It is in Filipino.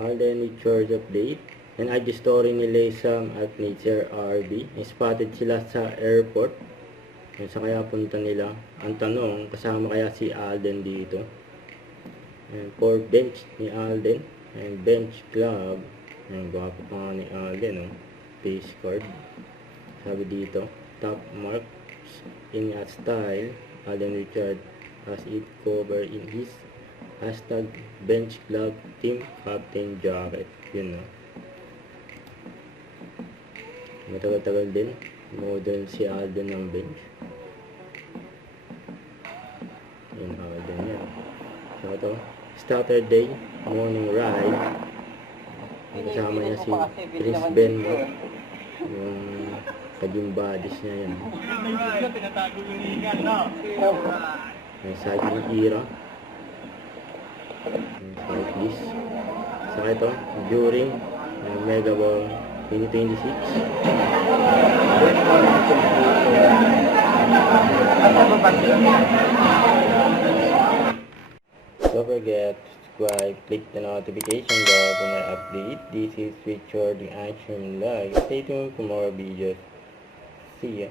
Alden Richards update. And IG story ni Sam at Nature RB. Spotted sila sa airport. Yan, sa kaya punta nila. Ang tanong, kasama kaya si Alden dito? And for bench ni Alden. And bench club. Yan, gwapo pa nga ni Alden. Oh. Base card. Sabi dito, top marks in at style. Alden Richards as it cover in his hashtag bench club team captain jacket. Yun, no? Matagal-tagal din. Model si Alden ng bench. Yun, Alden yan. So, ito. Saturday morning ride. Kasama niya si Chris Benmore. Yung kaging bodies niya yan. May cycling era. Cyclist. Saka ito, during Mega Ball 2026. Don't forget to subscribe, click the notification bell for my update. This is Richard the Action Live. Stay tuned for more videos. See ya.